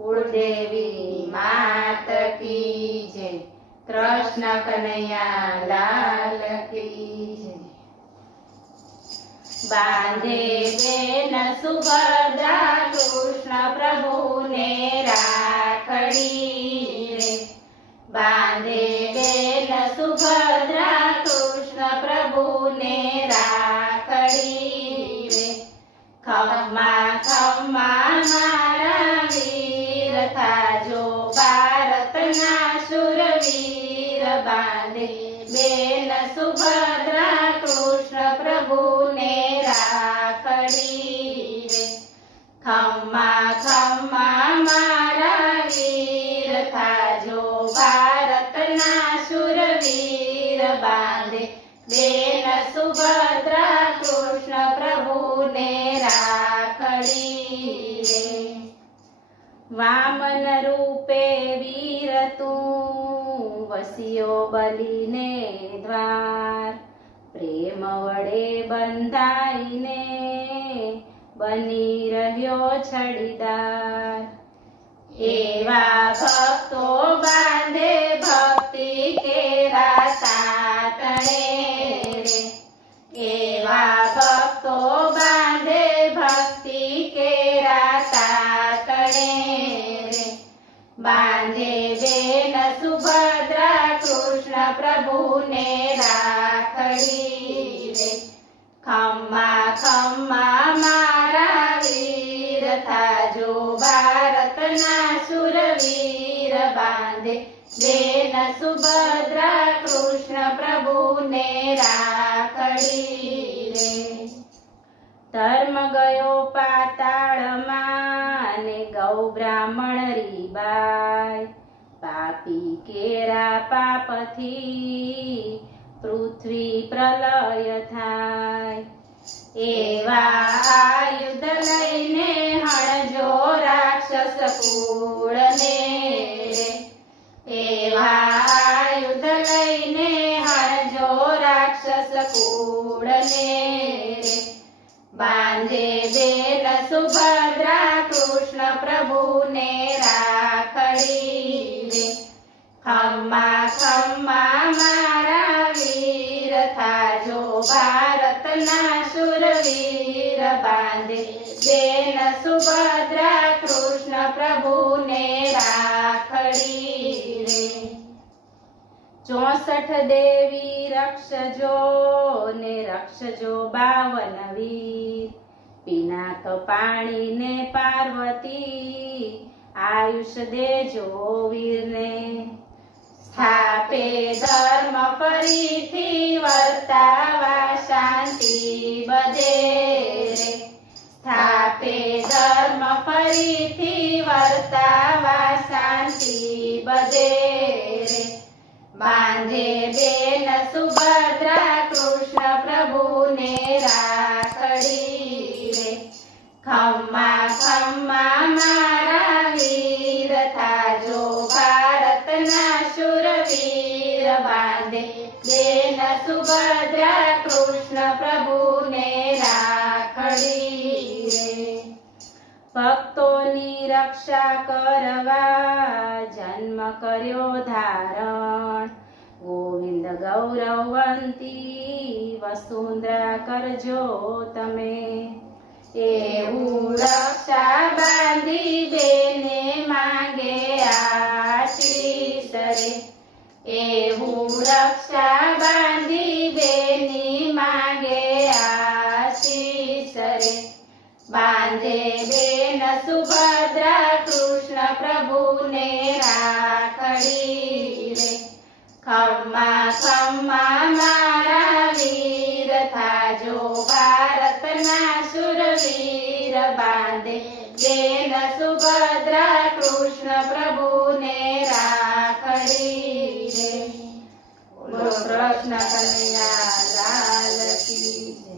कुलदेवी मात की जय। कृष्ण कन्हैया लाल की जय। बांधे बेन सुभद्रा कृष्ण प्रभु ने राखड़ी रे। बांधे बेन सुभद्रा कृष्ण प्रभु ने राखड़ी रे। खम्मा खम्मा मारा वीर था जो भारतना शूरवीर। बांधे बेन सुभद्रा कृष्ण प्रभु ने राखड़ी रे। खम्मा खम्मा मारा वीर था जो भारतना शूरवीर। बांधे बेन सुभद्रा कृष्ण प्रभु ने राखड़ी रे। वामन रूपे वीर तू वसियो बलीने द्वार। प्रेम वडे बंधाईने बनी रह्यो छड़ीदार। एवा भक्तो बांधे भक्ति केरा तातणे रे। एवा भक्तो बांधे भक्ति केरा तातणे रे। बांधे बेन सुभद्रा कृष्ण प्रभु ने राखड़ी रे। खम्मा खम्मा मारा वीर था जो भारतना शूरवीर। बांधे बेन सुभद्रा कृष्ण प्रभु ने राखड़ी रे। धर्म गयो पाताळमां ने गौ ब्राह्मण રીબાય। પાપી કેરા પાપથી પૃથ્વી પ્રલય થાય। એવા આયુધ લઈને હણજો રાક્ષસ કુળને રે। એવા આયુધ લઈને હણજો રાક્ષસ કુળને રે। बांधे बेन सुभद्रा कृष्ण प्रभु ने राखड़ी रे। खम्मा खम्मा मारा वीर था जो भारतना शूरवीर। बांधे बेन सुभद्रा कृष्ण प्रभु ने राखड़ी रे। 64 देवी रक्षजो ने रक्षजो 52 वीर। पिनाक पाणी ने पार्वती आयुष देजो वीर ने। स्थापे धर्म फरीथी वर्तावा शांति बधे रे। स्थापे धर्म फरीथी वर्तावा शांति बधे रे। बांधे बेन सुभद्रा कृष्ण प्रभु ने राखड़ी रे। खम्मा खम्मा मारा वीर था जो भारतना शूरवीर। बांधे बेन सुभद्रा कृष्ण प्रभु ने राखड़ी रे। भक्तोनी रक्षा करवा जन्म कर्यो धारण। गोविंद गौरवंती वसुंधरा करजो तमे। एवं रक्षा बांधी बेने मांगे आशीष रे। एवं रक्षा बांधी बेनी मांगे आशीष रे। बांधे बेन सुभद्रा कृष्ण प्रभु ने राखड़ी रे। खम्मा खम्मा मारा वीर था जो भारतना शूरवीर। बांधे बेन सुभद्रा कृष्ण प्रभु ने राखड़ी रे। बोलो कृष्ण कन्हैया लाल की।